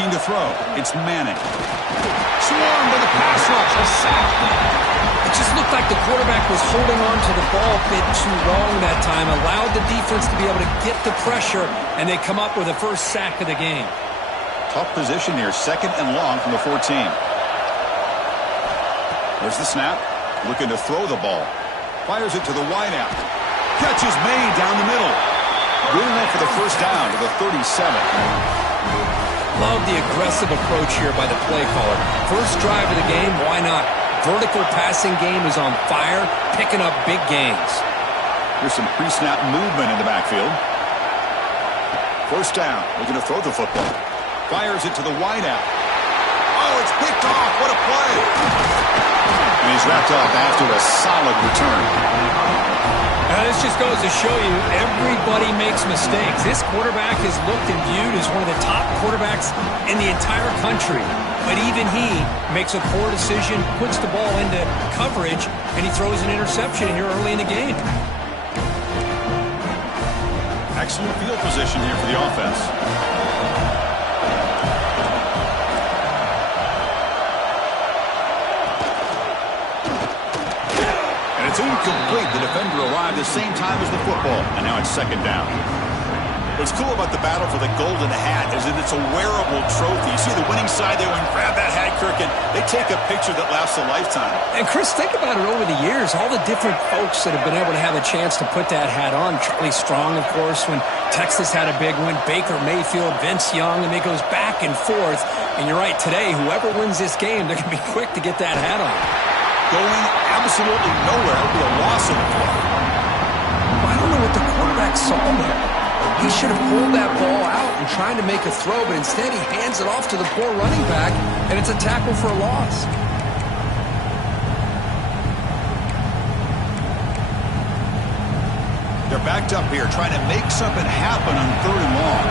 Looking to throw. It's Manning. Swarmed by the pass rush. A sack. It just looked like the quarterback was holding on to the ball a bit too long that time, allowed the defense to be able to get the pressure, and they come up with the first sack of the game. Tough position here, 2nd and long from the 14. There's the snap. Looking to throw the ball. Fires it to the wideout. Catch is made down the middle. Good enough for the first down to the 37. Love the aggressive approach here by the play caller. First drive of the game, why not? Vertical passing game is on fire, picking up big gains. Here's some pre-snap movement in the backfield. First down, looking to throw the football. Fires it to the wideout. Oh, it's picked off. What a play. And he's wrapped up after a solid return. Now, this just goes to show you everybody makes mistakes. This quarterback is looked and viewed as one of the top quarterbacks in the entire country. But even he makes a poor decision, puts the ball into coverage, and he throws an interception here early in the game. Excellent field position here for the offense. And it's incomplete. The defender arrived the same time as the football, and now it's 2nd down. What's cool about the battle for the golden hat is that it's a wearable trophy. You see the winning side there and grab that hat, Kirk, and they take a picture that lasts a lifetime. And, Chris, think about it over the years. All the different folks that have been able to have a chance to put that hat on. Charlie Strong, of course, when Texas had a big win. Baker Mayfield, Vince Young, and it goes back and forth. And you're right, today, whoever wins this game, they're going to be quick to get that hat on. Going absolutely nowhere. That would be a loss of the play. I don't know what the quarterback saw there. He should have pulled that ball out and tried to make a throw, but instead he hands it off to the poor running back, and it's a tackle for a loss. They're backed up here, trying to make something happen on 3rd and long.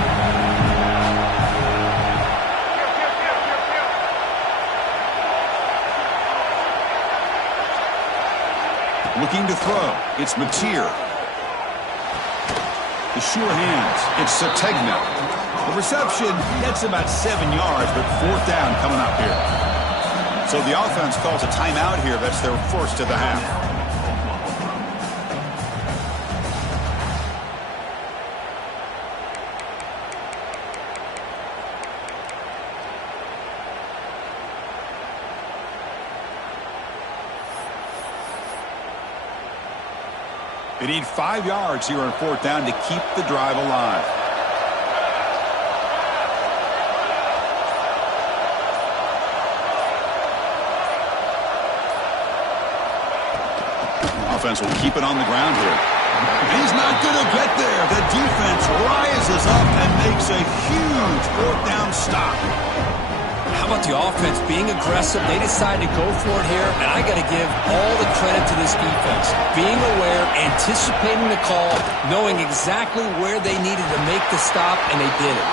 Looking to throw. It's Mateer. The sure hands. It's Sategna. The reception gets about 7 yards, but 4th down coming up here. So the offense calls a timeout here. That's their first of the half. They need 5 yards here on 4th down to keep the drive alive. Offense will keep it on the ground here. He's not going to get there. The defense rises up and makes a huge 4th down stop. How about the offense being aggressive? They decide to go for it here, and I got to give all the credit to this defense. Being aware, anticipating the call, knowing exactly where they needed to make the stop, and they did it.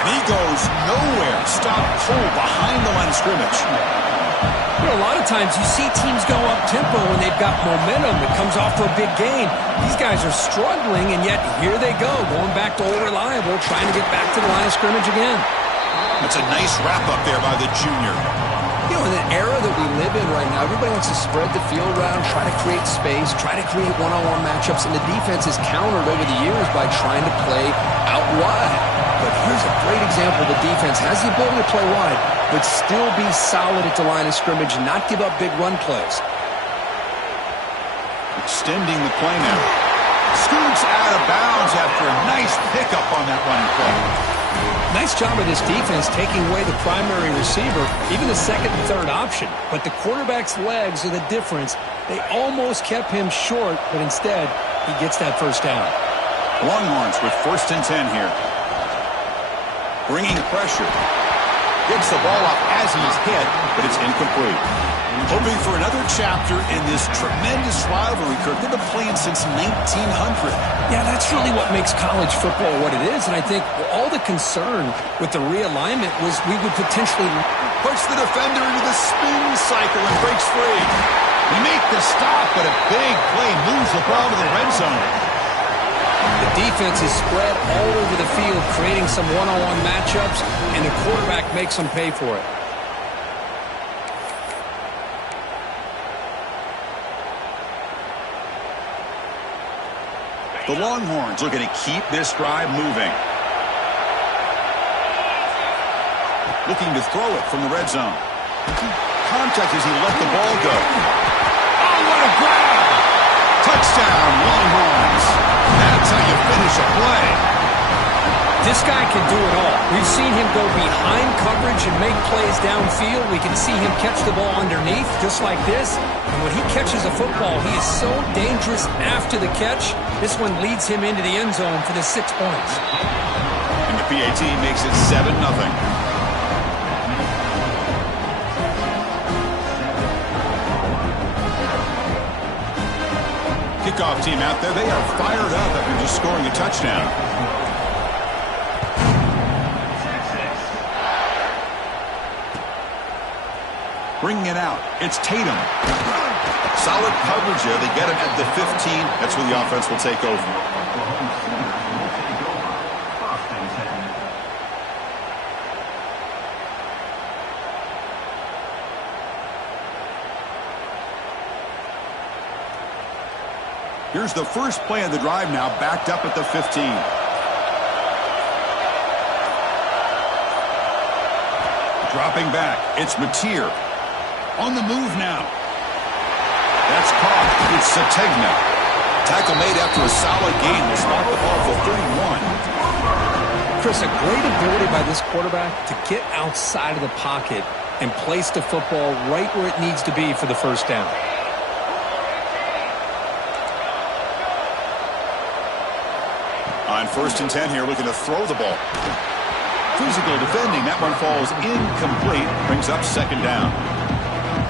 And he goes nowhere. Stop cold behind the line of scrimmage. You know, a lot of times you see teams go up-tempo when they've got momentum. It comes off for a big gain. These guys are struggling, and yet here they go, going back to old reliable, trying to get back to the line of scrimmage again. That's a nice wrap-up there by the junior. You know, in the era that we live in right now, everybody wants to spread the field around, try to create space, try to create one-on-one matchups, and the defense is countered over the years by trying to play out wide. But here's a great example. The defense has the ability to play wide, but still be solid at the line of scrimmage and not give up big run plays. Extending the play now. Scoots out of bounds after a nice pickup on that running play. Nice job of this defense taking away the primary receiver, even the 2nd and 3rd option. But the quarterback's legs are the difference. They almost kept him short, but instead, he gets that first down. Longhorns with 1st and 10 here. Bringing pressure. Gets the ball up as he's hit, but it's incomplete. Hoping for another chapter in this tremendous rivalry, Kirk. They've been playing since 1900. Yeah, that's really what makes college football what it is. And I think all the concern with the realignment was we would potentially push the defender into the spin cycle and breaks free. They make the stop, but a big play moves the ball to the red zone. The defense is spread all over the field, creating some one-on-one matchups, and the quarterback makes them pay for it. The Longhorns looking to keep this drive moving. Looking to throw it from the red zone. Contact as he let the ball go. Oh, what a grab! Touchdown, Longhorns. That's how you finish a play. This guy can do it all. We've seen him go behind coverage and make plays downfield. We can see him catch the ball underneath, just like this. And when he catches a football, he is so dangerous after the catch. This one leads him into the end zone for the 6 points. And the PAT makes it 7-0. Kickoff team out there, they are fired up after just scoring a touchdown. Bringing it out, it's Tatum. Solid coverage there. They get him at the 15. That's where the offense will take over. Here's the first play of the drive now, backed up at the 15. Dropping back, it's Mateer. On the move now. That's caught. It's Sategna. Tackle made after a solid gain. Will spot the ball for 31. Chris, a great ability by this quarterback to get outside of the pocket and place the football right where it needs to be for the first down. On 1st and 10 here, looking to throw the ball. Physical defending. That one falls incomplete. Brings up 2nd down.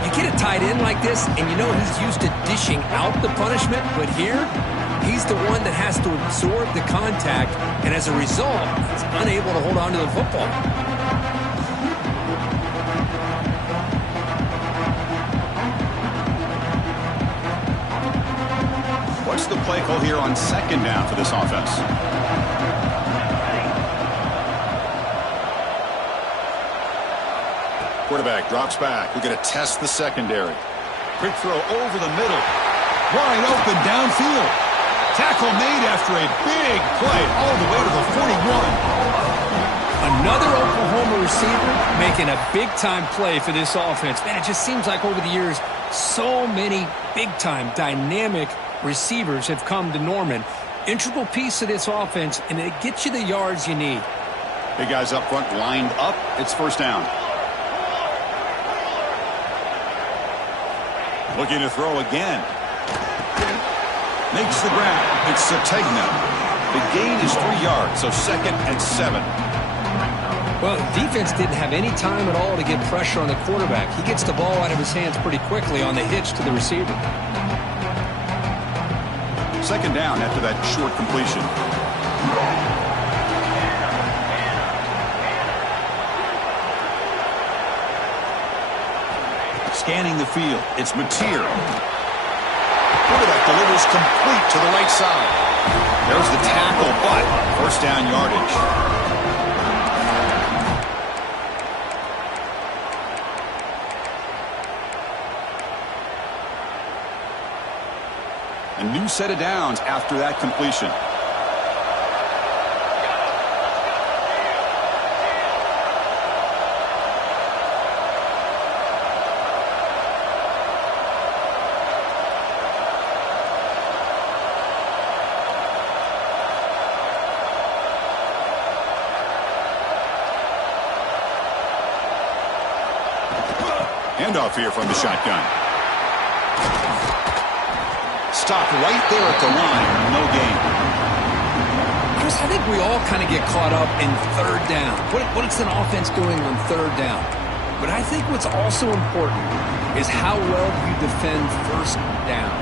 You get a tight end like this, and you know he's used to dishing out the punishment, but here, he's the one that has to absorb the contact, and as a result, he's unable to hold on to the football. What's the play call here on 2nd down for this offense? Quarterback drops back. We're going to test the secondary. Quick throw over the middle. Wide open downfield. Tackle made after a big play all the way to the 41. Another Oklahoma receiver making a big-time play for this offense. Man, it just seems like over the years, so many big-time, dynamic receivers have come to Norman. Integral piece of this offense, and it gets you the yards you need. Big guys up front lined up. It's 1st down. Looking to throw again. Makes the grab. It's Sategna. The gain is 3 yards, so 2nd and 7. Well, defense didn't have any time at all to get pressure on the quarterback. He gets the ball out of his hands pretty quickly on the hitch to the receiver. 2nd down after that short completion. Scanning the field, it's Mateer. Quarterback delivers complete to the right side. There's the tackle, but 1st down yardage. A new set of downs after that completion. Handoff here from the shotgun. Stopped right there at the line. No gain. Chris, I think we all kind of get caught up in 3rd down. What is an offense doing on 3rd down? But I think what's also important is how well you defend 1st down.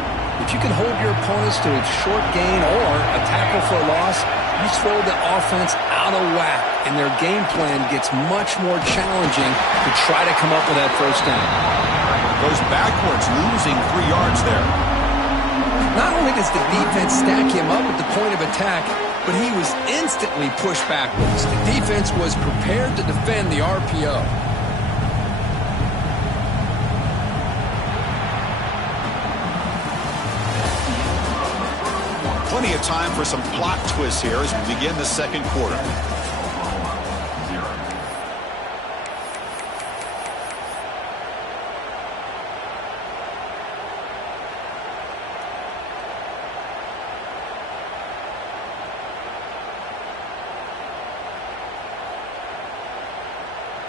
If you can hold your opponents to a short gain or a tackle for a loss, you throw the offense out of whack, and their game plan gets much more challenging to try to come up with that 1st down. Goes backwards, losing 3 yards there. Not only does the defense stack him up at the point of attack, but he was instantly pushed backwards. The defense was prepared to defend the RPO. Plenty of time for some plot twists here as we begin the second quarter.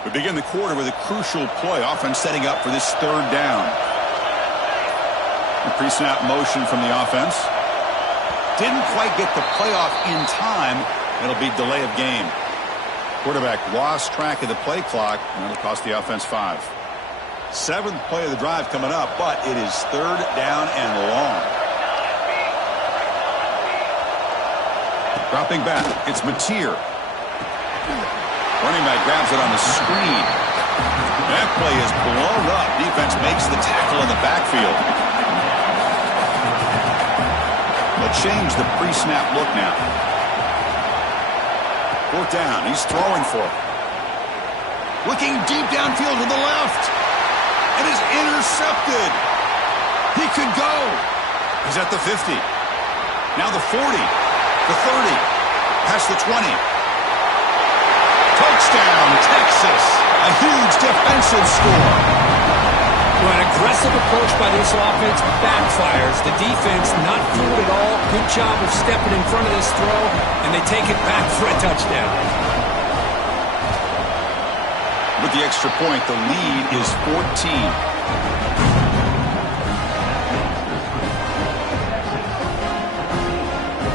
We begin the quarter with a crucial play, often setting up for this third down. A pre-snap motion from the offense. Didn't quite get the playoff in time. It'll be delay of game. Quarterback lost track of the play clock, and that'll cost the offense 5. 7th play of the drive coming up, but it is third down and long. Dropping back, it's Mateer. Running back grabs it on the screen. That play is blown up. Defense makes the tackle in the backfield. They'll change the pre-snap look now. 4th down. He's throwing for it. Looking deep downfield to the left. It is intercepted. He could go. He's at the 50. Now the 40. The 30. Past the 20. Touchdown, Texas. A huge defensive score. Well, an aggressive approach by this offense backfires. The defense not fooled at all. Good job of stepping in front of this throw, and they take it back for a touchdown. With the extra point, the lead is 14.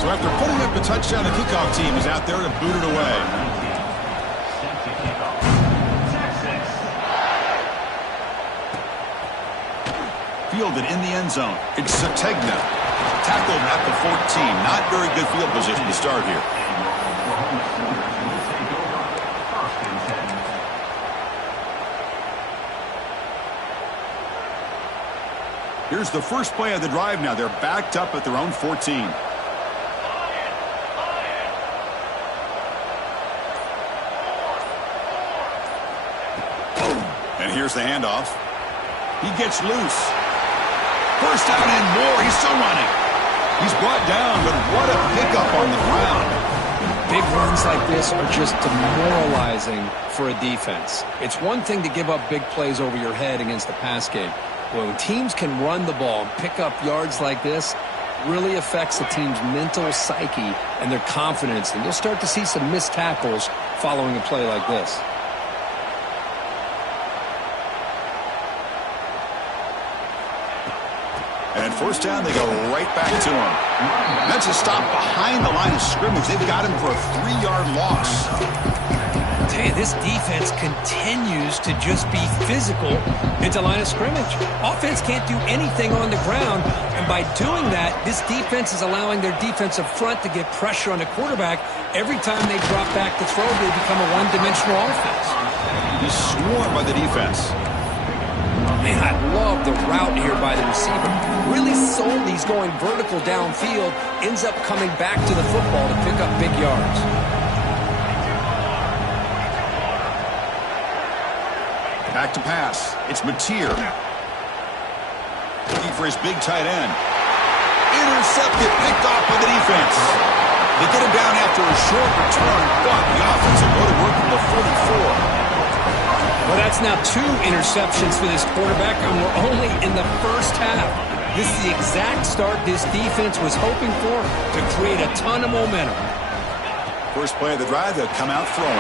So after putting up a touchdown, the kickoff team is out there to boot it away. Fielded in the end zone. It's Sategna. Tackled at the 14. Not very good field position to start here. Here's the first play of the drive now. They're backed up at their own 14. And here's the handoff. He gets loose. First down and more. He's still running. He's brought down, but what a pickup on the ground. Big runs like this are just demoralizing for a defense. It's one thing to give up big plays over your head against the pass game. When teams can run the ball and pick up yards like this, really affects the team's mental psyche and their confidence. And you'll start to see some missed tackles following a play like this. And first down, they go right back to him. That's a stop behind the line of scrimmage. They've got him for a 3-yard loss. I tell you, this defense continues to just be physical into line of scrimmage. Offense can't do anything on the ground, and by doing that, this defense is allowing their defensive front to get pressure on the quarterback. Every time they drop back to throw, they become a one-dimensional offense. He's swarmed by the defense. Man, I love the route here by the receiver. Really sold he's going vertical downfield, ends up coming back to the football to pick up big yards. Back to pass. It's Mateer. Looking for his big tight end. Intercepted, picked off by the defense. They get him down after a short return, but the offense will go to work at the 44. Well, that's now 2 interceptions for this quarterback, and we're only in the first half. This is the exact start this defense was hoping for to create a ton of momentum. First play of the drive, they'll come out throwing.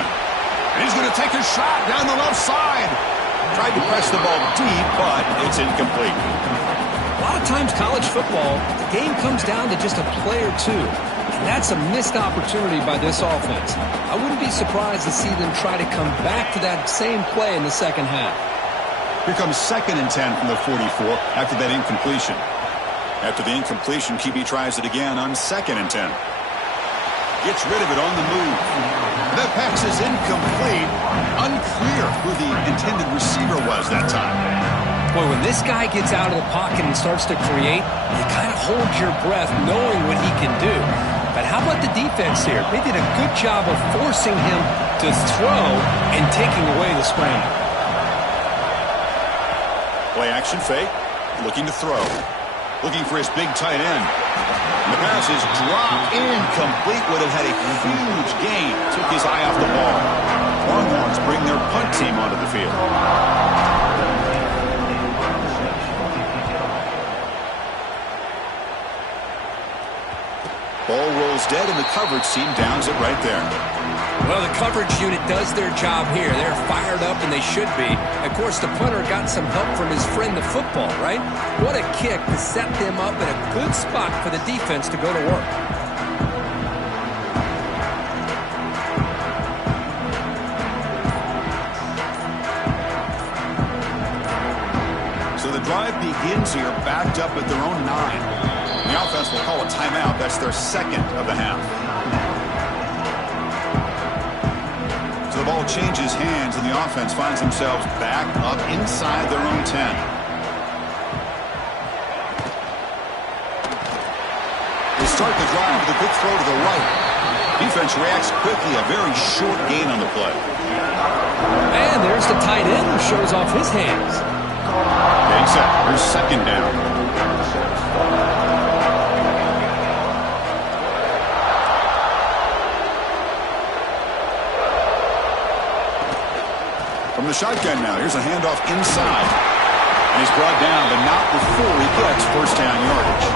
And he's going to take a shot down the left side. Tried to press the ball deep, but it's incomplete. A lot of times college football, the game comes down to just a play or two. That's a missed opportunity by this offense. I wouldn't be surprised to see them try to come back to that same play in the second half. Here comes 2nd and 10 from the 44 after that incompletion. After the incompletion, QB tries it again on 2nd and 10. Gets rid of it on the move. That pass is incomplete. Unclear who the intended receiver was that time. Boy, when this guy gets out of the pocket and starts to create, you kind of hold your breath knowing what he can do. But how about the defense here? They did a good job of forcing him to throw and taking away the scramble. Play action fake. Looking to throw. Looking for his big tight end. And the pass is dropped incomplete. Would have had a huge gain. Took his eye off the ball. Longhorns bring their punt team onto the field. Ball rolls dead, and the coverage team downs it right there. Well, the coverage unit does their job here. They're fired up, and they should be. Of course, the punter got some help from his friend, the football, right? What a kick to set them up in a good spot for the defense to go to work. So the drive begins here, backed up at their own 9. The offense will call a timeout. That's their second of the half. So the ball changes hands, and the offense finds themselves back up inside their own 10. They start the drive with a good throw to the right. Defense reacts quickly, a very short gain on the play. And there's the tight end who shows off his hands. Getting set. Here's second down. From the shotgun now, here's a handoff inside. And he's brought down, but not before he gets first down yardage.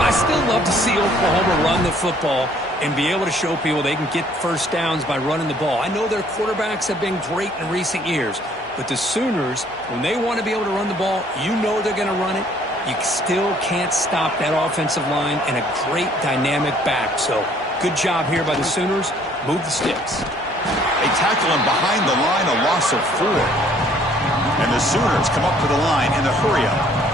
I still love to see Oklahoma run the football and be able to show people they can get first downs by running the ball. I know their quarterbacks have been great in recent years, but the Sooners, when they want to be able to run the ball, you know they're going to run it. You still can't stop that offensive line and a great dynamic back. So good job here by the Sooners. Move the sticks. They tackle him behind the line, a loss of 4. And the Sooners come up to the line in a hurry-up.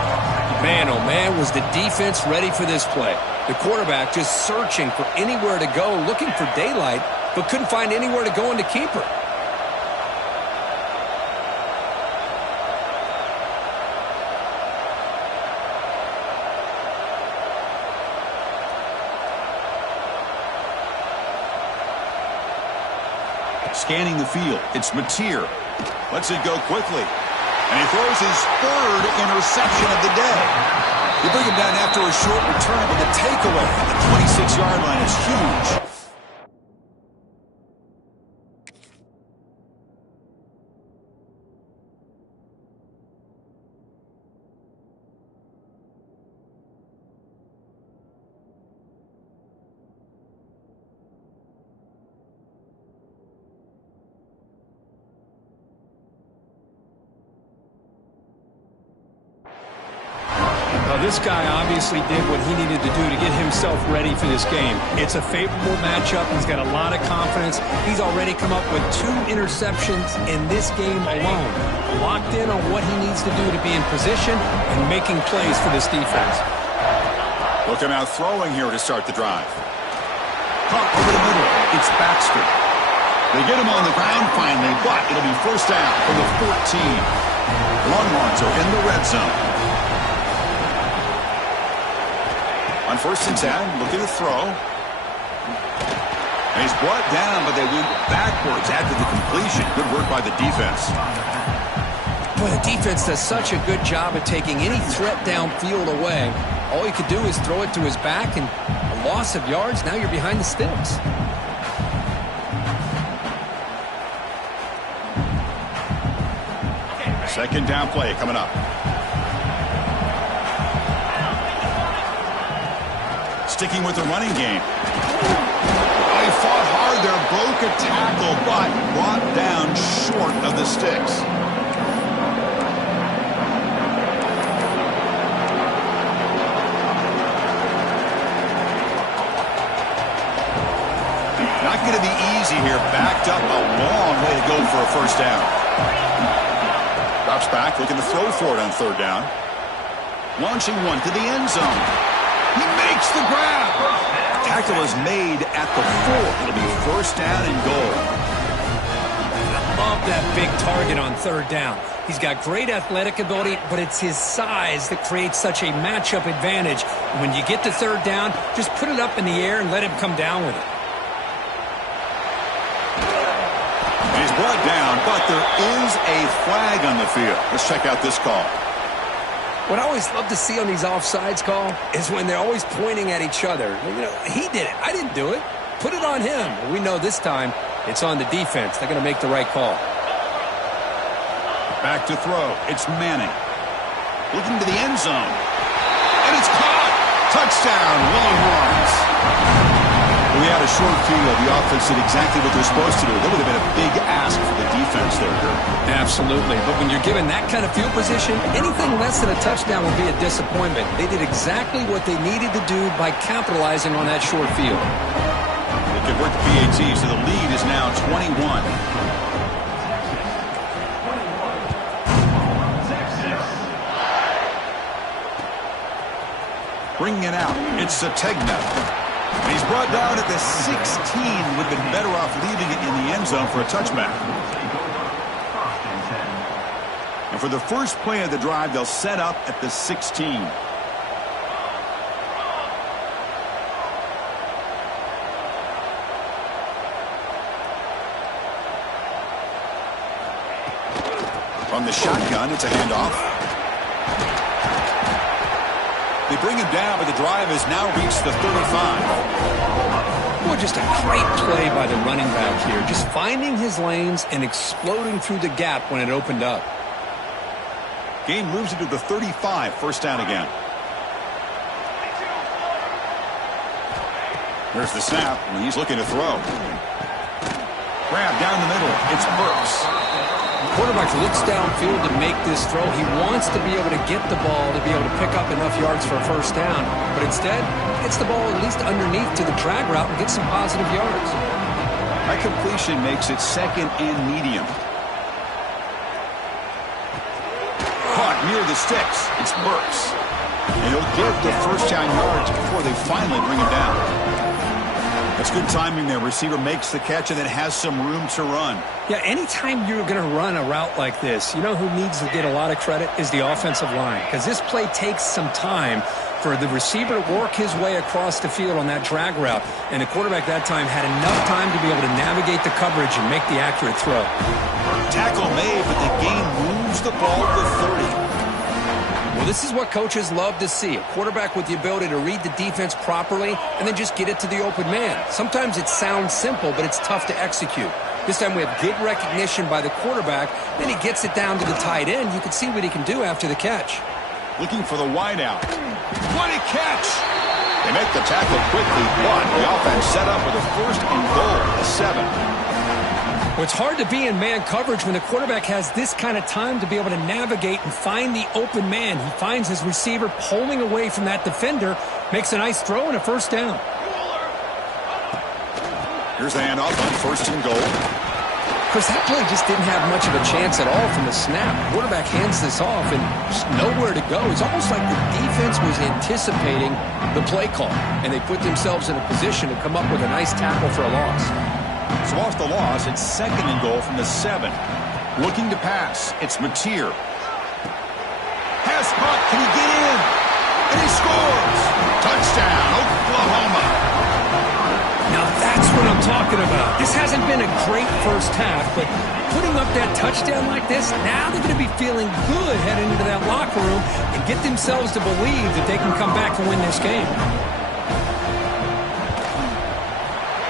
Man, oh man, was the defense ready for this play. The quarterback just searching for anywhere to go, looking for daylight, but couldn't find anywhere to go in the keeper. Scanning the field, it's Mateer. Lets it go quickly. And he throws his third interception of the day. You bring him down after a short return, but the takeaway at the 26-yard line is huge. This guy obviously did what he needed to do to get himself ready for this game. It's a favorable matchup. He's got a lot of confidence. He's already come up with 2 interceptions in this game alone. Locked in on what he needs to do to be in position and making plays for this defense. Looking out throwing here to start the drive. Caught over the middle. It's Baxter. They get him on the ground finally, but it'll be first down from the 14. Longhorns are in the red zone. On first and 10, looking to throw. And he's brought down, but they went backwards after the completion. Good work by the defense. Boy, the defense does such a good job at taking any threat downfield away. All he could do is throw it to his back, and a loss of yards, now you're behind the sticks. Second down play coming up. Sticking with the running game. He fought hard there, broke a tackle, but brought down short of the sticks. Not going to be easy here. Backed up a long way to go for a first down. Drops back, looking to throw for it on third down. Launching one to the end zone. He makes the grab. Tackle is made at the 4. It'll be first down and goal. I love that big target on third down. He's got great athletic ability, but it's his size that creates such a matchup advantage. When you get to third down, just put it up in the air and let him come down with it. He's brought down, but there is a flag on the field. Let's check out this call. What I always love to see on these offsides call is when they're always pointing at each other. You know, he did it. I didn't do it. Put it on him. We know this time it's on the defense. They're going to make the right call. Back to throw. It's Manning. Looking to the end zone. And it's caught. Touchdown, Longhorns. We had a short field. The offense did exactly what they're supposed to do. That would have been a big ask for the defense there, Kurt. Absolutely. But when you're given that kind of field position, anything less than a touchdown would be a disappointment. They did exactly what they needed to do by capitalizing on that short field. They convert the PAT, so the lead is now 21. Bringing it out. It's Sategna. He's brought down at the 16. Would have been better off leaving it in the end zone for a touchback. And for the first play of the drive, they'll set up at the 16. From the shotgun, it's a handoff. They bring him down, but the drive has now reached the 35. Well, just a great play by the running back here. Just finding his lanes and exploding through the gap when it opened up. Game moves into the 35. First down again. There's the snap, and he's looking to throw. Grab down the middle. It's Burks. Quarterback looks downfield to make this throw. He wants to be able to get the ball to be able to pick up enough yards for a first down. But instead, gets the ball at least underneath to the drag route and gets some positive yards. That completion makes it second and medium. Caught near the sticks. It's Burks. And he'll get the first down yards before they finally bring him down. That's good timing there. Receiver makes the catch and then has some room to run. Yeah, anytime you're going to run a route like this, you know who needs to get a lot of credit is the offensive line. Because this play takes some time for the receiver to work his way across the field on that drag route. And the quarterback that time had enough time to be able to navigate the coverage and make the accurate throw. Tackle made, but the game moves the ball to 30. Well, this is what coaches love to see. A quarterback with the ability to read the defense properly and then just get it to the open man. Sometimes it sounds simple, but it's tough to execute. This time we have good recognition by the quarterback. Then he gets it down to the tight end. You can see what he can do after the catch. Looking for the wideout. What a catch! They make the tackle quickly, but the offense set up with a first and goal, a 7. Well, it's hard to be in man coverage when the quarterback has this kind of time to be able to navigate and find the open man. He finds his receiver pulling away from that defender, makes a nice throw and a first down. Here's the handoff on first and goal. Chris, that play just didn't have much of a chance at all from the snap. Quarterback hands this off and just nowhere to go. It's almost like the defense was anticipating the play call, and they put themselves in a position to come up with a nice tackle for a loss. So off the loss, it's second and goal from the 7. Looking to pass. It's Mateer. Pass caught. Can he get in? And he scores. Touchdown, Oklahoma. Now that's what I'm talking about. This hasn't been a great first half, but putting up that touchdown like this, now they're going to be feeling good heading into that locker room and get themselves to believe that they can come back and win this game.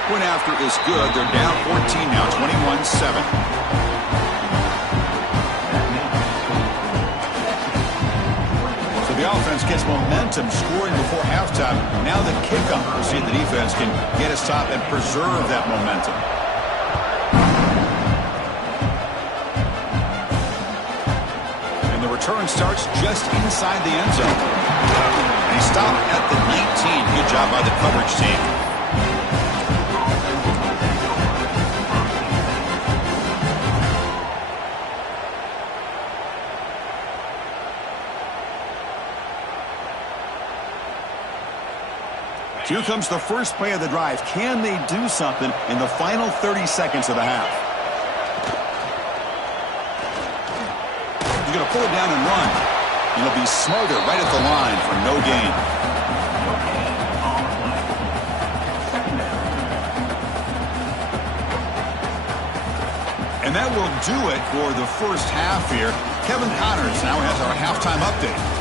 Win after is good. They're down 14 now, 21-7. The offense gets momentum scoring before halftime. Now the kickoff. See if the defense can get a stop and preserve that momentum. And the return starts just inside the end zone. And he stopped at the 19. Good job by the coverage team. Here comes the first play of the drive. Can they do something in the final 30 seconds of the half? going to pull it down and run. He'll be smothered right at the line for no gain. And that will do it for the first half here. Kevin Connors now has our halftime update.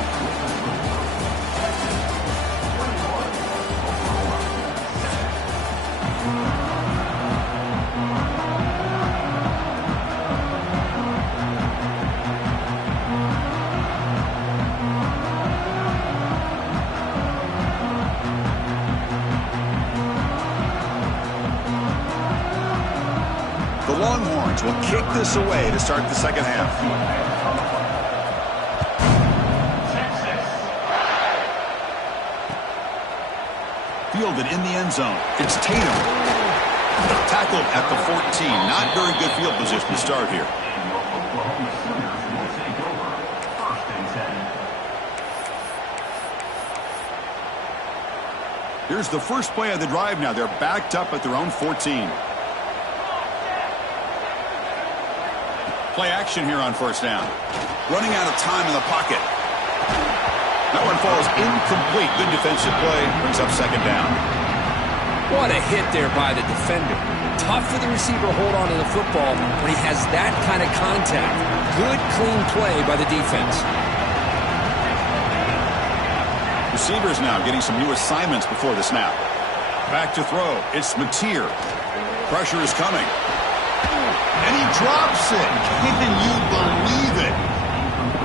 The Longhorns will kick this away to start the second half. Fielded in the end zone. It's Tatum. Tackled at the 14. Not very good field position to start here. Here's the first play of the drive now. They're backed up at their own 14. Play action here on first down. Running out of time in the pocket. That one falls incomplete. Good defensive play. Brings up second down. What a hit there by the defender. Tough for the receiver to hold on to the football when he has that kind of contact. Good, clean play by the defense. Receivers now getting some new assignments before the snap. Back to throw. It's Mateer. Pressure is coming. And he drops it. Can you believe it?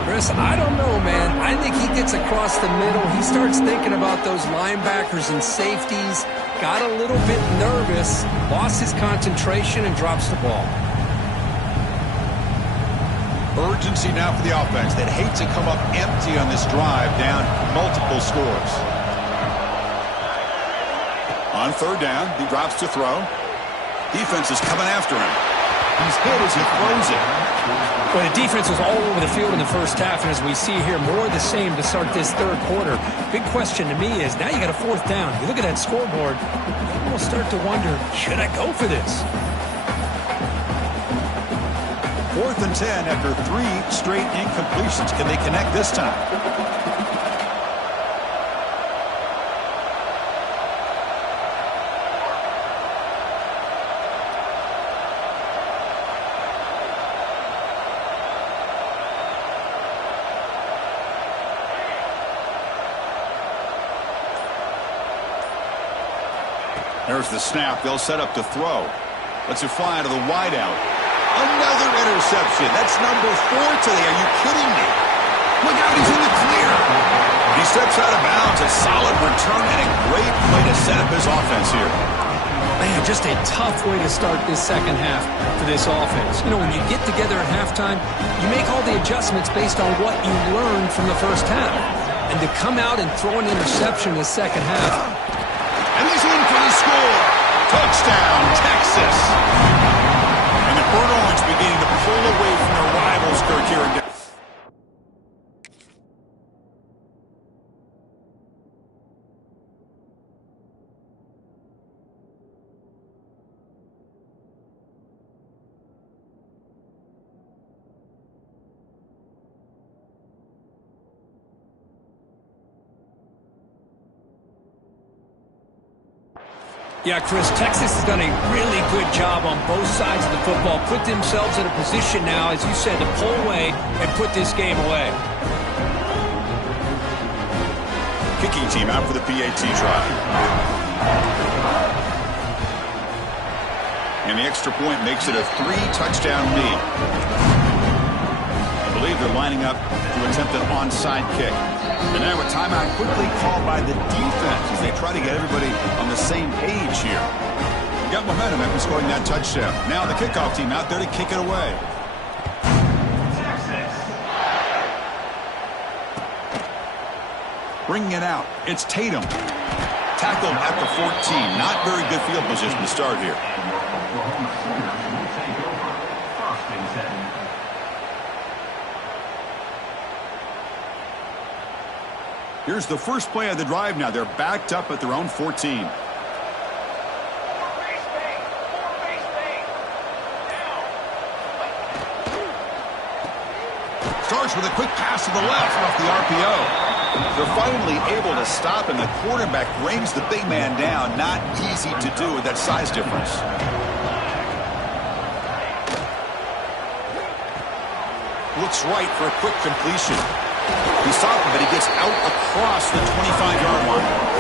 Chris, I don't know, man. I think he gets across the middle. He starts thinking about those linebackers and safeties. Got a little bit nervous. Lost his concentration and drops the ball. Urgency now for the offense. They'd hate to come up empty on this drive, down multiple scores. On third down, he drops to throw. Defense is coming after him. He's hit as he throws it. Well, the defense was all over the field in the first half, and as we see here, more of the same to start this third quarter. Big question to me is, now you got a fourth down. You look at that scoreboard, you will start to wonder, should I go for this? 4th and 10 after 3 straight incompletions. Can they connect this time? There's the snap. They'll set up to throw. Lets it fly to the wideout. Another interception. That's number 4 today. Are you kidding me? Look out, he's in the clear. He steps out of bounds. A solid return and a great play to set up his offense here. Man, just a tough way to start this second half for this offense. You know, when you get together at halftime, you make all the adjustments based on what you learned from the first half. And to come out and throw an interception in the second half. And he's in for the score. Touchdown, Texas. And the Burnt Orange beginning to pull away from their rivals, Kirk, here. Yeah, Chris, Texas has done a really good job on both sides of the football. Put themselves in a position now, as you said, to pull away and put this game away. Kicking team out for the PAT try. And the extra point makes it a 3-touchdown lead. I believe they're lining up to attempt an onside kick. And now a timeout quickly called by the defense as they try to get everybody on the same page here. Got momentum after scoring that touchdown. Now the kickoff team out there to kick it away. Bringing it out, it's Tatum. Tackled at the 14. Not very good field position to start here. Here's the first play of the drive now. They're backed up at their own 14. Starts with a quick pass to the left off the RPO. They're finally able to stop, and the quarterback brings the big man down. Not easy to do with that size difference. Looks right for a quick completion. He stopped him, but he gets out across the 25-yard line.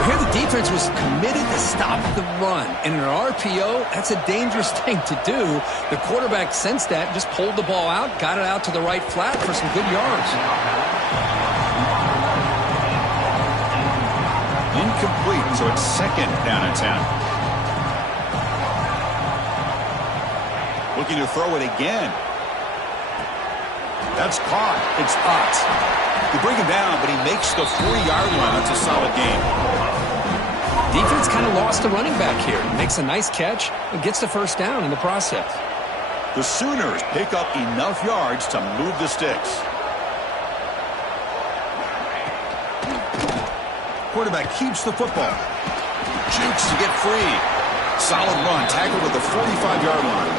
Here the defense was committed to stop the run. And in an RPO, that's a dangerous thing to do. The quarterback sensed that, just pulled the ball out, got it out to the right flat for some good yards. Incomplete, so it's second down and 10. Looking to throw it again. That's caught. It's Ott. They bring him down, but he makes the 40-yard line. That's a solid game. Defense kind of lost the running back here. Makes a nice catch and gets the first down in the process. The Sooners pick up enough yards to move the sticks. Quarterback keeps the football. Jukes to get free. Solid run. Tackled at the 45-yard line.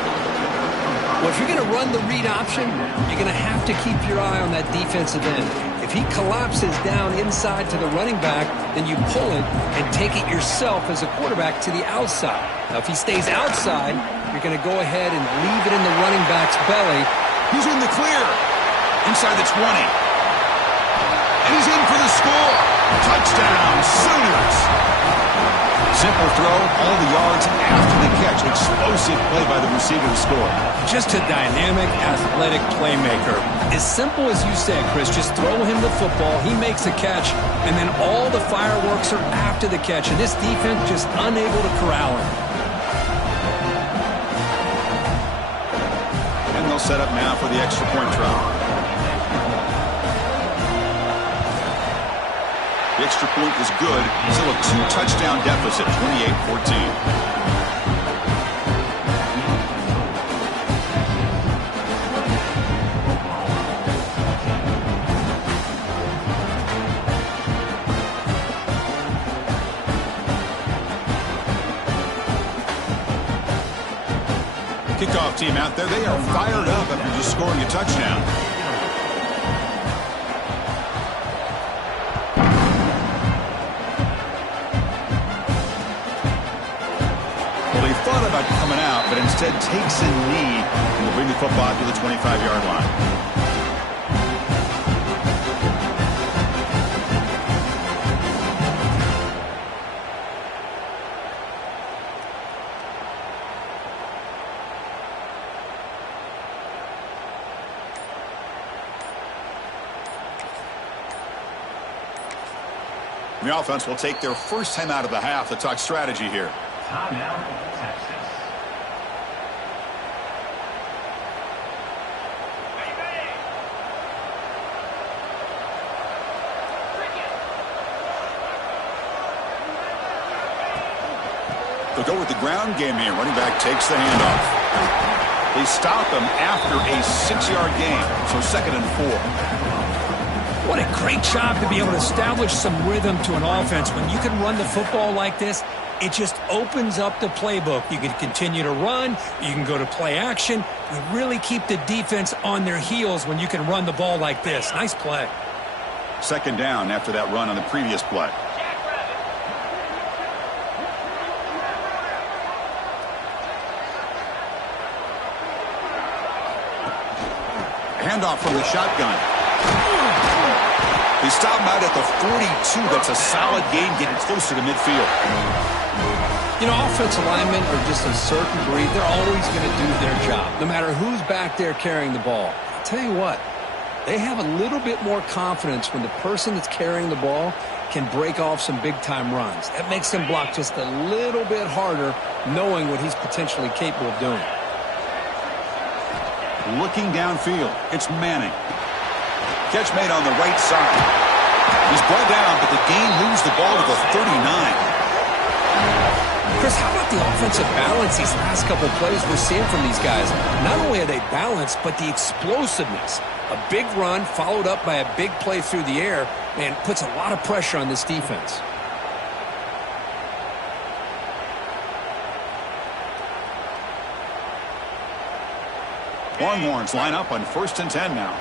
Well, if you're going to run the read option, you're going to have to keep your eye on that defensive end. If he collapses down inside to the running back, then you pull it and take it yourself as a quarterback to the outside. Now, if he stays outside, you're going to go ahead and leave it in the running back's belly. He's in the clear. Inside the 20. And he's in for the score. Touchdown, Sooners. Simple throw, all the yards after the catch. Explosive play by the receiver to score. Just a dynamic, athletic playmaker. As simple as you said, Chris, just throw him the football, he makes a catch, and then all the fireworks are after the catch, and this defense just unable to corral him. And they'll set up now for the extra point try. The extra point is good. Still a 2-touchdown deficit, 28-14. Kickoff team out there. They are fired up after just scoring a touchdown. He thought about coming out, but instead takes a knee and will bring the football to the 25-yard line. The offense will take their first time out of the half to talk strategy here. Timeout, Texas. They'll go with the ground game here. Running back takes the handoff. They stop him after a 6-yard gain, so 2nd and 4. What a great job to be able to establish some rhythm to an offense. When you can run the football like this, it just opens up the playbook. You can continue to run. You can go to play action. You really keep the defense on their heels when you can run the ball like this. Nice play. 2nd down after that run on the previous play. Handoff from the shotgun. They stop him out at the 42. That's a solid gain, getting closer to midfield. You know, offensive linemen are just a certain breed. They're always going to do their job, no matter who's back there carrying the ball. I'll tell you what, they have a little bit more confidence when the person that's carrying the ball can break off some big-time runs. That makes them block just a little bit harder, knowing what he's potentially capable of doing. Looking downfield, it's Manning. Catch made on the right side. He's brought down, but the gain moves the ball to the 39. Chris, how about the offensive balance these last couple of plays we're seeing from these guys? Not only are they balanced, but the explosiveness. A big run followed up by a big play through the air, and puts a lot of pressure on this defense. Longhorns line up on 1st and 10 now.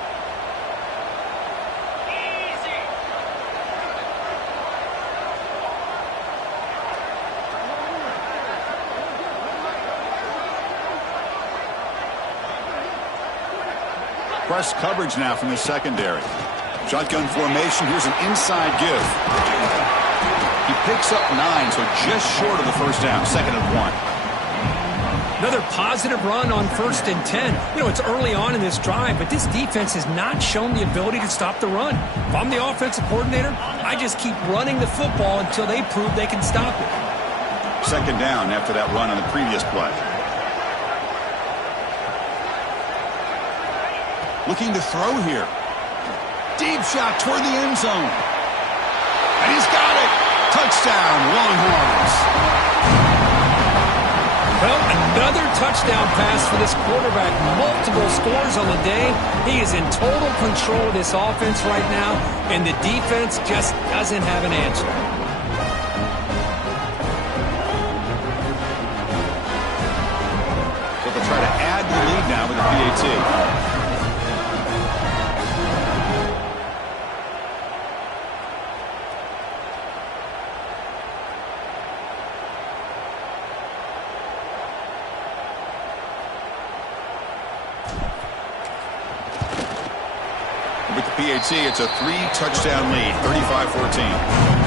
Press coverage now from the secondary. Shotgun formation. Here's an inside give. He picks up 9, so just short of the first down. 2nd and 1. Another positive run on 1st and 10. You know, it's early on in this drive, but this defense has not shown the ability to stop the run. If I'm the offensive coordinator, I just keep running the football until they prove they can stop it. 2nd down after that run on the previous play. Looking to throw here. Deep shot toward the end zone. And he's got it. Touchdown, Longhorns. Well, another touchdown pass for this quarterback. Multiple scores on the day. He is in total control of this offense right now, and the defense just doesn't have an answer. So they'll try to add to the lead now with the PAT. With the PAT, it's a 3-touchdown lead, 35-14.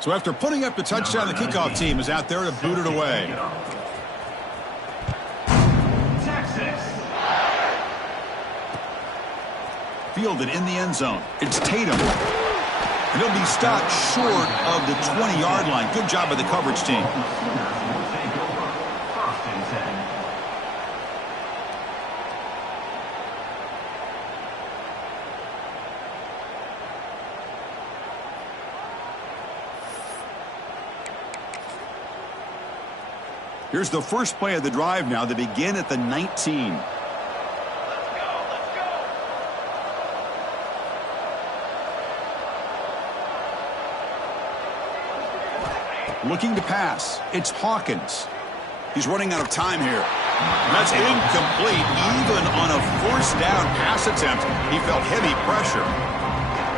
So after putting up the touchdown, the kickoff team is out there to boot it away. Texas. Fielded in the end zone. It's Tatum. And he'll be stopped short of the 20-yard line. Good job by the coverage team. Will take over 1st and 10. Here's the first play of the drive now. They begin at the 19. Looking to pass. It's Hawkins. He's running out of time here. That's incomplete. Even on a 4th down pass attempt, he felt heavy pressure.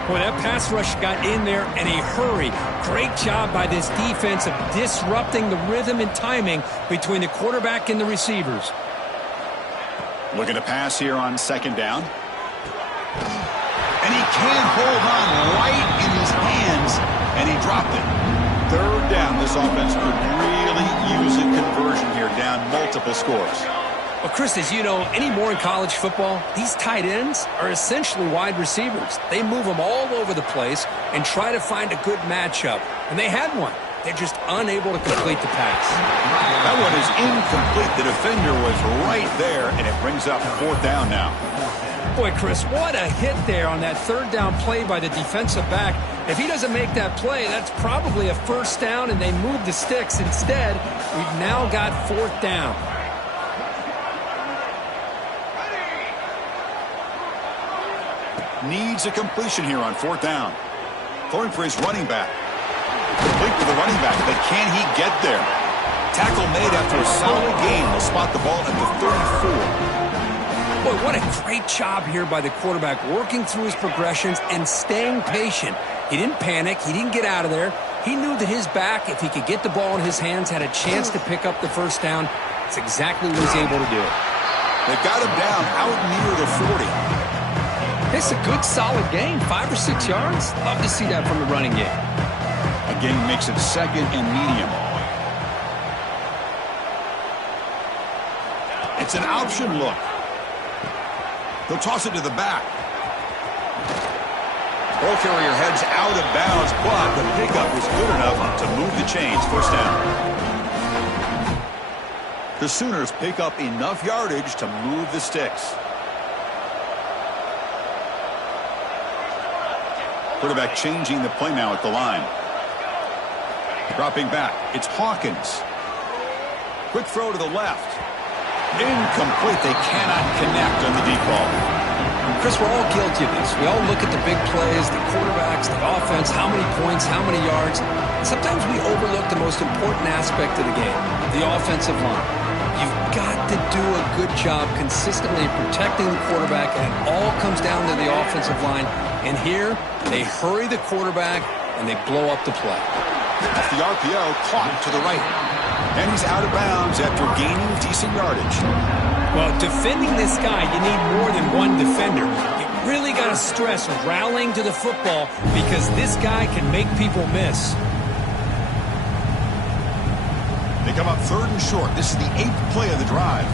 Boy, that pass rush got in there in a hurry. Great job by this defense of disrupting the rhythm and timing between the quarterback and the receivers. Looking to pass here on 2nd down. And he can't hold on right in his hands, and he dropped it. 3rd down. This offense could really use a conversion here, down multiple scores. Well, Chris, as you know, anymore in college football, these tight ends are essentially wide receivers. They move them all over the place and try to find a good matchup. And they had one. They're just unable to complete the pass. That one is incomplete. The defender was right there, and it brings up 4th down now. Boy, Chris, what a hit there on that 3rd down play by the defensive back. If he doesn't make that play, that's probably a 1st down, and they move the sticks. Instead, we've now got 4th down. Needs a completion here on 4th down. Throwing for his running back. Complete with the running back, but can he get there? Tackle made after a solid gain. They'll spot the ball at the 34. Boy, what a great job here by the quarterback, working through his progressions and staying patient. He didn't panic. He didn't get out of there. He knew that his back, if he could get the ball in his hands, had a chance to pick up the 1st down. That's exactly what he's able to do. They've got him down out near the 40. It's a good, solid gain. 5 or 6 yards. Love to see that from the running game. Again, makes it 2nd and medium. It's an option look. They'll toss it to the back. Ball carrier heads out of bounds, but the pickup was good enough to move the chains. First down. The Sooners pick up enough yardage to move the sticks. Quarterback changing the play now at the line. Dropping back. It's Hawkins. Quick throw to the left. Incomplete. They cannot connect on the deep ball. Chris, we're all guilty of this. We all look at the big plays, the quarterbacks, the offense, how many points, how many yards. Sometimes we overlook the most important aspect of the game, the offensive line. You've got to do a good job consistently protecting the quarterback, and it all comes down to the offensive line. And here, they hurry the quarterback, and they blow up the play. Off the RPO, caught to the right. And he's out of bounds after gaining decent yardage. Well, defending this guy, you need more than one defender. You really got to stress rallying to the football because this guy can make people miss. They come up 3rd and short. This is the 8th play of the drive.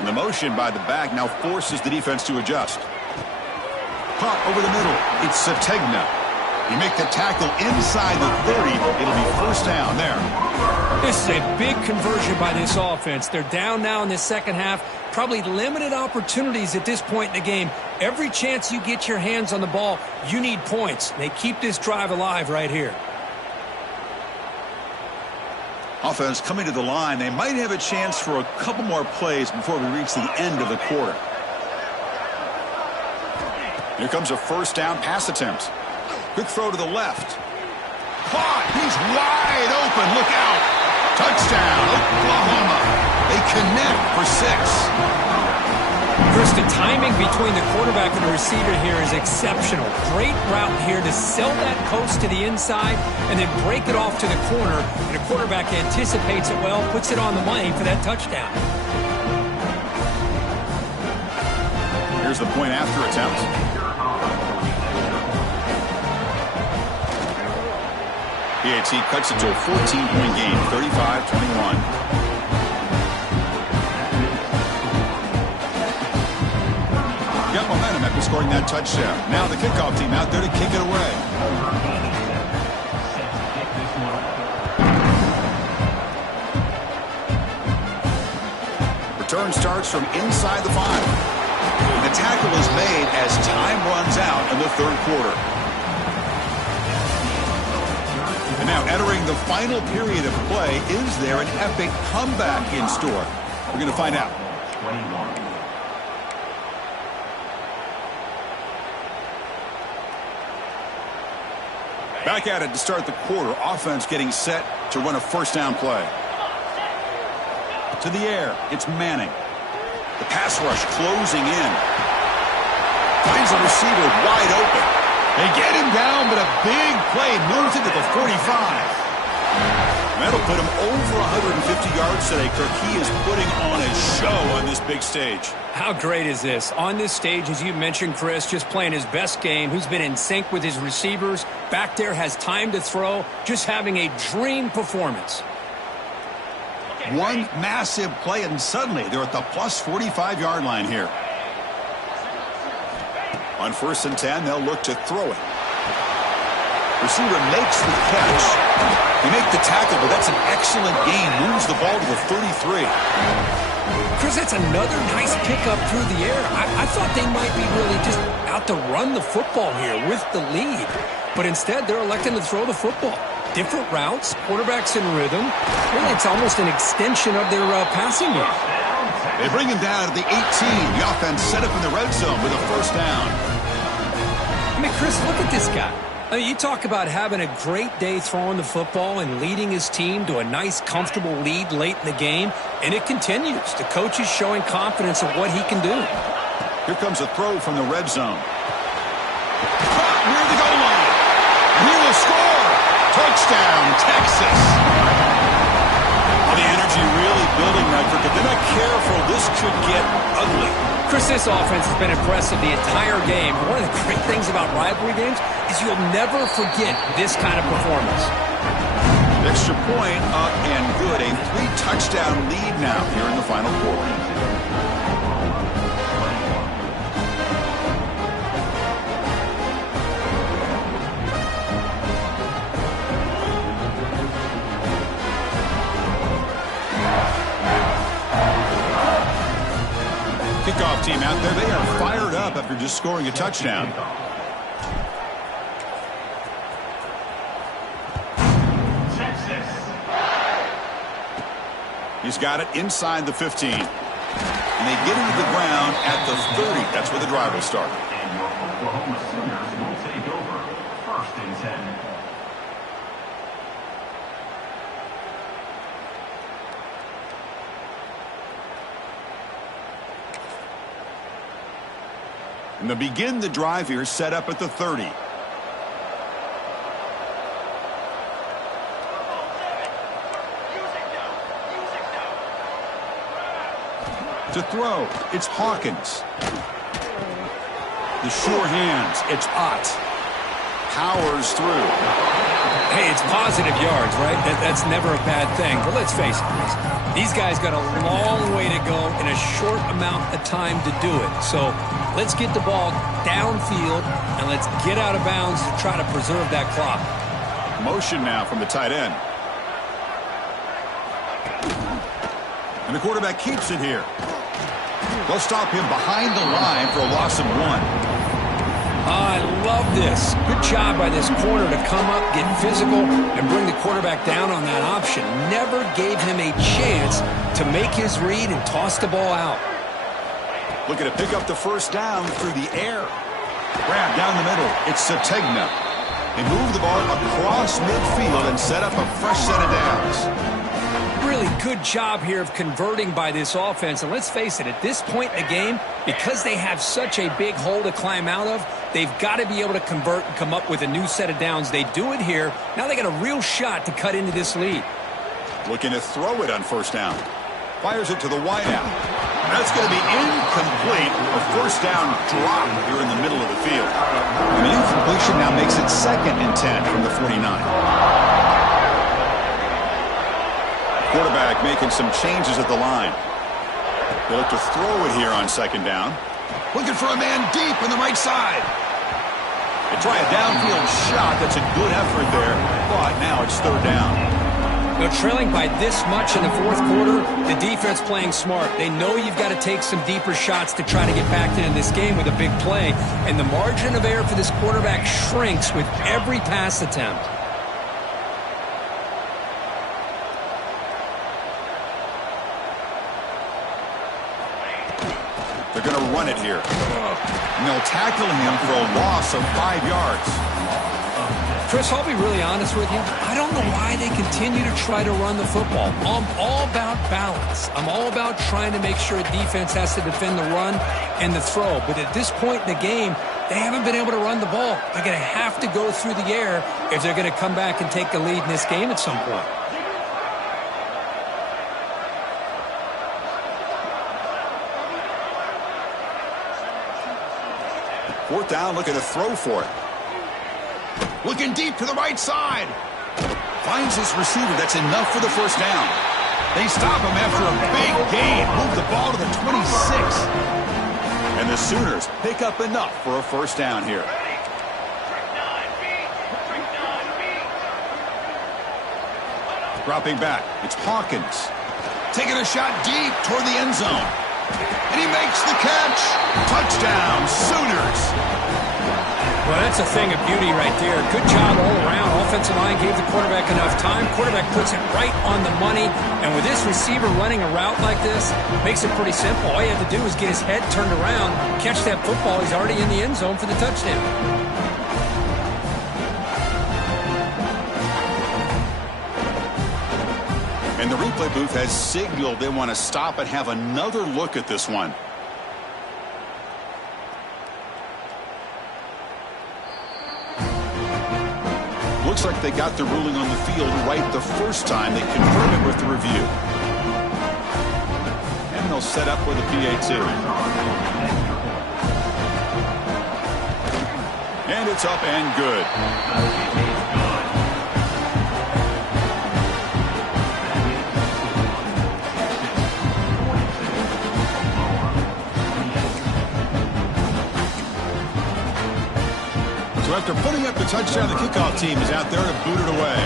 And the motion by the back now forces the defense to adjust. Caught over the middle. It's Sategna. You make the tackle inside the 30. It'll be first down there. This is a big conversion by this offense. They're down now in the second half. Probably limited opportunities at this point in the game. Every chance you get your hands on the ball, you need points. They keep this drive alive right here. Offense coming to the line. They might have a chance for a couple more plays before we reach the end of the quarter. Here comes a first down pass attempt. Quick throw to the left. Caught. He's wide open. Look out. Touchdown, Oklahoma. They connect for 6. Chris, the timing between the quarterback and the receiver here is exceptional. Great route here to sell that post to the inside and then break it off to the corner. And the quarterback anticipates it well, puts it on the money for that touchdown. Here's the point after attempt. PAT cuts it to a 14-point game, 35-21. Got momentum after scoring that touchdown. Now the kickoff team out there to kick it away. Return starts from inside the 5. The tackle is made as time runs out in the 3rd quarter. And now entering the final period of play, is there an epic comeback in store? We're going to find out. 21. Back at it to start the quarter. Offense getting set to run a first down play. To the air, it's Manning. The pass rush closing in. Finds a receiver wide open. They get him down, but a big play moves into the 45. That'll put him over 150 yards today. Kirk, he is putting on a show on this big stage. How great is this? On this stage, as you mentioned, Chris, just playing his best game. He's been in sync with his receivers. Back there, has time to throw. Just having a dream performance. One massive play, and suddenly they're at the plus 45-yard line here. On 1st and 10, they'll look to throw it. Receiver makes the catch. They make the tackle, but that's an excellent gain. Moves the ball to the 33. Chris, that's another nice pickup through the air. I thought they might be really just out to run the football here with the lead. But instead, they're electing to throw the football. Different routes, quarterbacks in rhythm. Really, it's almost an extension of their passing game. They bring him down at the 18. The offense set up in the red zone with a first down. I mean, Chris, look at this guy. I mean, you talk about having a great day throwing the football and leading his team to a nice, comfortable lead late in the game, and it continues. The coach is showing confidence of what he can do. Here comes a throw from the red zone. Caught near the goal line. He will score. Touchdown, Texas. The energy really building now. If they're not careful, this could get ugly. Chris, this offense has been impressive the entire game. One of the great things about rivalry games is you'll never forget this kind of performance. Extra point up and good. A 3-touchdown lead now here in the final quarter. Kickoff team out there. They are fired up after just scoring a touchdown. He's got it inside the 15. And they get him to the ground at the 30. That's where the drive will start. And your Oklahoma Sooners will take over 1st and 10. And they'll begin the drive here, set up at the 30. To throw, it's Hawkins. The sure hands, it's Ott. Powers through. Hey, it's positive yards, right? That's never a bad thing. But let's face it, these guys got a long way to go in a short amount of time to do it. So let's get the ball downfield and let's get out of bounds to try to preserve that clock. Motion now from the tight end. And the quarterback keeps it here. They'll stop him behind the line for a loss of 1. I love this. Good job by this corner to come up, get physical, and bring the quarterback down on that option. Never gave him a chance to make his read and toss the ball out. Looking to pick up the first down through the air. Grab down the middle. It's Sategna. They move the ball across midfield and set up a fresh set of downs. Really good job here of converting by this offense. And let's face it, at this point in the game, because they have such a big hole to climb out of, they've got to be able to convert and come up with a new set of downs. They do it here. Now they got a real shot to cut into this lead. Looking to throw it on first down. Fires it to the wideout. That's going to be incomplete. A first down drop here in the middle of the field. And the incompletion now makes it 2nd and 10 from the 49. Quarterback making some changes at the line. They look to throw it here on 2nd down. Looking for a man deep on the right side. They try a downfield shot. That's a good effort there, but now it's 3rd down. Now, trailing by this much in the 4th quarter, the defense playing smart. They know you've got to take some deeper shots to try to get back into this game with a big play. And the margin of error for this quarterback shrinks with every pass attempt. They're going to run it here. And they'll tackle him for a loss of 5 yards. Chris, I'll be really honest with you. I don't know why they continue to try to run the football. I'm all about balance. I'm all about trying to make sure a defense has to defend the run and the throw. But at this point in the game, they haven't been able to run the ball. They're going to have to go through the air if they're going to come back and take the lead in this game at some point. Fourth down, looking to throw for it. Looking deep to the right side. Finds his receiver. That's enough for the first down. They stop him after a big gain. Move the ball to the 26. And the Sooners pick up enough for a first down here. Dropping back. It's Hawkins. Taking a shot deep toward the end zone. And he makes the catch. Touchdown, Sooners. Well, that's a thing of beauty right there. Good job all around. Offensive line gave the quarterback enough time. Quarterback puts it right on the money. And with this receiver running a route like this, makes it pretty simple. All you have to do is get his head turned around, catch that football. He's already in the end zone for the touchdown. And the replay booth has signaled they want to stop and have another look at this one. Looks like they got the ruling on the field right the first time. They confirm it with the review. And they'll set up with a PA2. And it's up and good. So after putting up the touchdown, the kickoff team is out there to boot it away.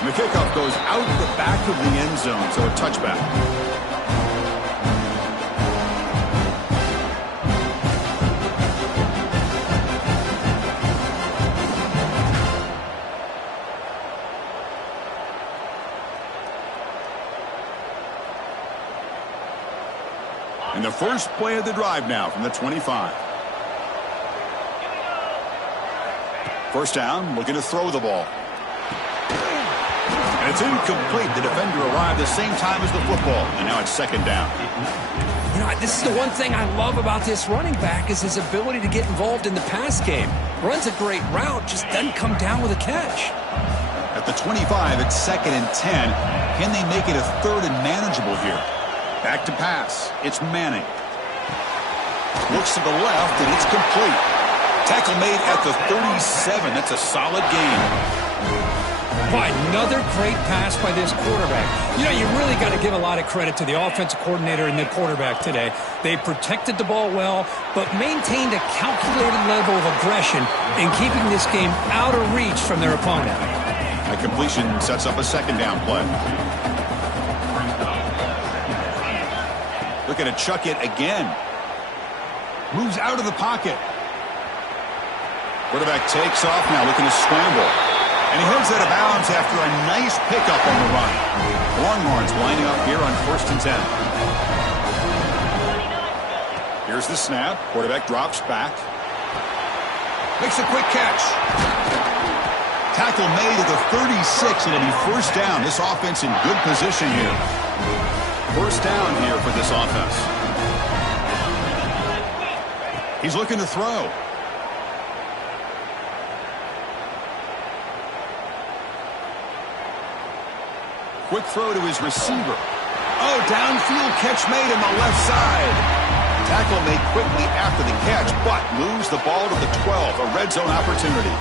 And the kickoff goes out the back of the end zone, so a touchback. And the first play of the drive now from the 25. First down, looking to throw the ball. And it's incomplete. The defender arrived the same time as the football, and now it's second down. You know, this is the one thing I love about this running back is his ability to get involved in the pass game. Runs a great route, just doesn't come down with a catch. At the 25, it's second and 10. Can they make it a third and manageable here? Back to pass. It's Manning. Looks to the left, and it's complete. Tackle made at the 37. That's a solid gain. Boy, another great pass by this quarterback. You know, you really got to give a lot of credit to the offensive coordinator and the quarterback today. They protected the ball well, but maintained a calculated level of aggression in keeping this game out of reach from their opponent. A completion sets up a second down play. Looking to chuck it again. Moves out of the pocket. Quarterback takes off now, looking to scramble. And he heads out of bounds after a nice pickup on the run. Longhorns lining up here on first and 10. Here's the snap. Quarterback drops back. Makes a quick catch. Tackle made at the 36. It'll be first down. This offense in good position here. First down here for this offense. He's looking to throw. Quick throw to his receiver. Oh, downfield catch made on the left side. Tackle made quickly after the catch, but moves the ball to the 12. A red zone opportunity.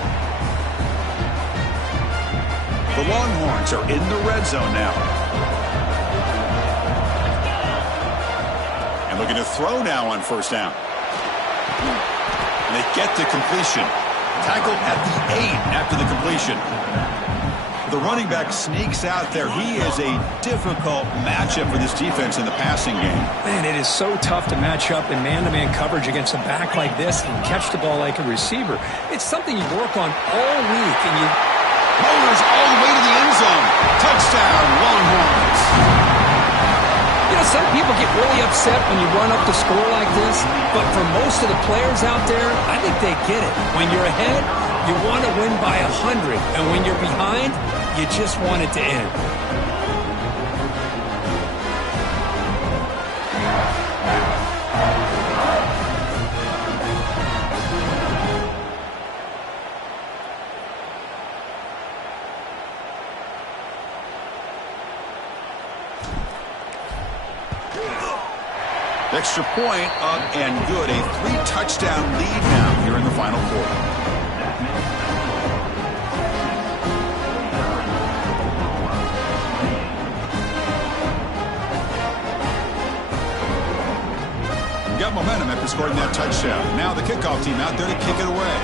The Longhorns are in the red zone now. And looking to throw now on first down. And they get the completion. Tackled at the 8 after the completion. The running back sneaks out there. He is a difficult matchup for this defense in the passing game. Man, it is so tough to match up in man-to-man coverage against a back like this and catch the ball like a receiver. It's something you work on all week, and you... Rollers all the way to the end zone. Touchdown, Longhorns. You know, some people get really upset when you run up the score like this, but for most of the players out there, I think they get it. When you're ahead, you want to win by 100, and when you're behind, you just want it to end. Extra point up and good. A 3-touchdown lead now here in the final quarter. Got momentum after scoring that touchdown. Now the kickoff team out there to kick it away.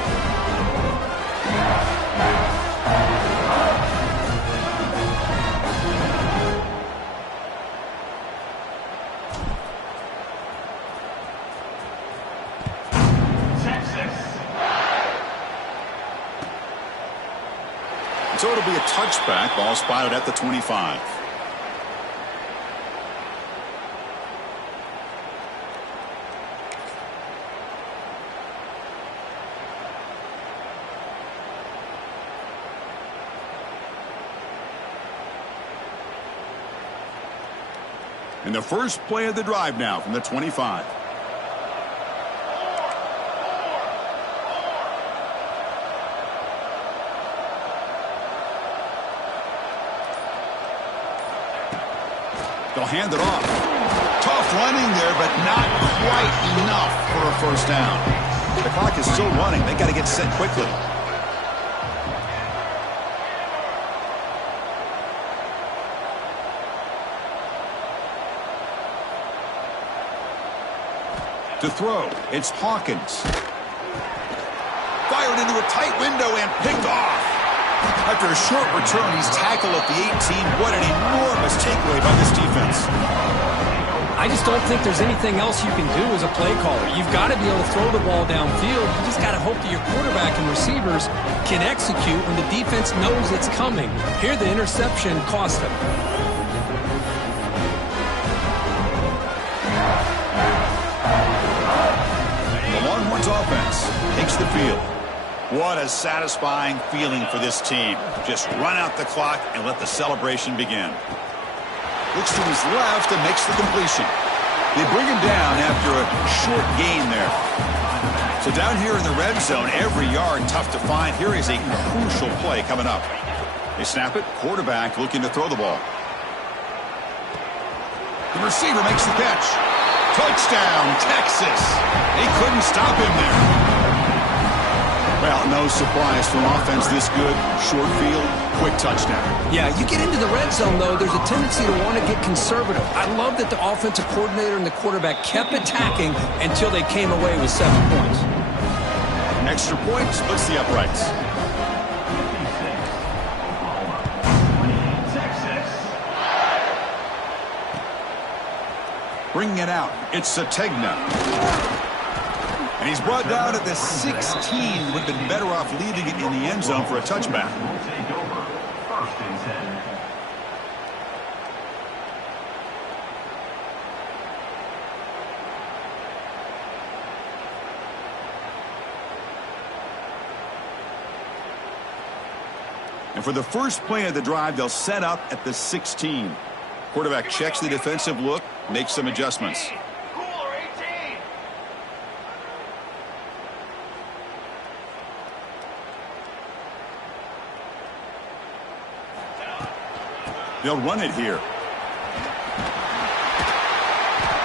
So it'll be a touchback. Ball spotted at the 25. And the first play of the drive now from the 25. They'll hand it off. Tough running there, but not quite enough for a first down. The clock is still running. They got to get set quickly. To throw, it's Hawkins. Fired into a tight window and picked off. After a short return, he's tackled at the 18. What an enormous takeaway by this defense. I just don't think there's anything else you can do as a play caller. You've got to be able to throw the ball downfield. You just got to hope that your quarterback and receivers can execute when the defense knows it's coming. Here, the interception cost him. The Longhorns offense takes the field. What a satisfying feeling for this team. Just run out the clock and let the celebration begin. Looks to his left and makes the completion. They bring him down after a short gain there. So down here in the red zone, every yard tough to find. Here is a crucial play coming up. They snap it. Quarterback looking to throw the ball. The receiver makes the catch. Touchdown, Texas. They couldn't stop him there. Well, no surprise from offense this good. Short field, quick touchdown. Yeah, you get into the red zone, though, there's a tendency to want to get conservative. I love that the offensive coordinator and the quarterback kept attacking until they came away with 7 points. Extra point splits the uprights. Bringing it out, it's Sategna. And he's brought down at the 16. Would have been better off leaving it in the end zone for a touchback. Take over. First and 10. And for the first play of the drive, they'll set up at the 16. Quarterback checks the defensive look, makes some adjustments. They'll run it here.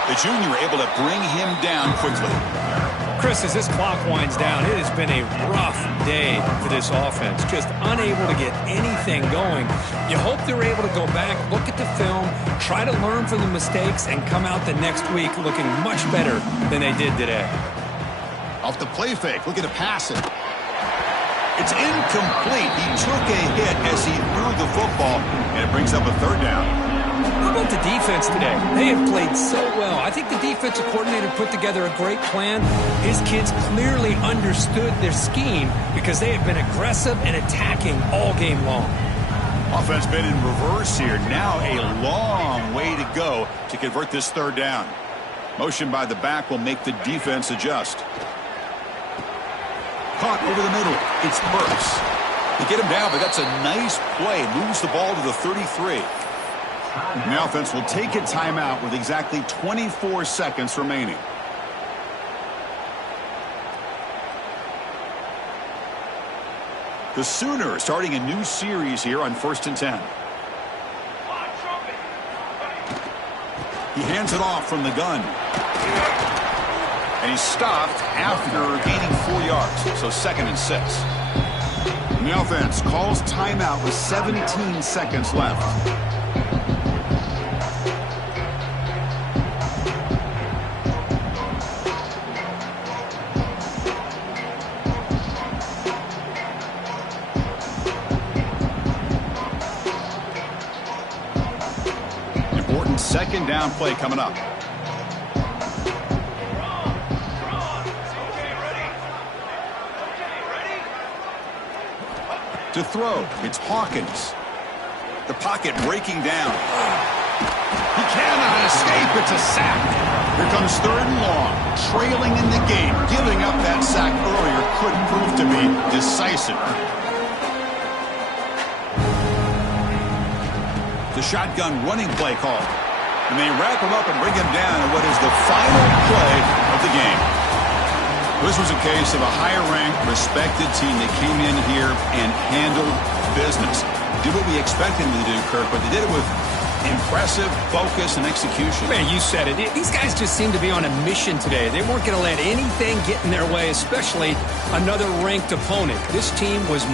The junior able to bring him down quickly. Chris, as this clock winds down, it has been a rough day for this offense. Just unable to get anything going. You hope they're able to go back, look at the film, try to learn from the mistakes, and come out the next week looking much better than they did today. Off the play fake, looking to pass it. It's incomplete. He took a hit as he threw the football, and it brings up a third down. How about the defense today? They have played so well. I think the defensive coordinator put together a great plan. His kids clearly understood their scheme because they have been aggressive and attacking all game long. Offense been in reverse here. Now a long way to go to convert this third down. Motion by the back will make the defense adjust. Caught over the middle. It's Burks. They get him down, but that's a nice play. Moves the ball to the 33. And the offense will take a timeout with exactly 24 seconds remaining. The Sooners starting a new series here on 1st and 10. He hands it off from the gun. And he's stopped after gaining 4 yards. So 2nd and 6. And the offense calls timeout with 17 seconds left. Important second down play coming up. To throw, it's Hawkins. The pocket breaking down. He cannot escape. It's a sack. Here comes 3rd and long. Trailing in the game. Giving up that sack earlier could prove to be decisive. The shotgun running play call. And they wrap him up and bring him down in what is the final play of the game. This was a case of a higher-ranked, respected team that came in here and handled business. Did what we expected them to do, Kirk, but they did it with impressive focus and execution. Man, you said it. These guys just seem to be on a mission today. They weren't going to let anything get in their way, especially another ranked opponent. This team was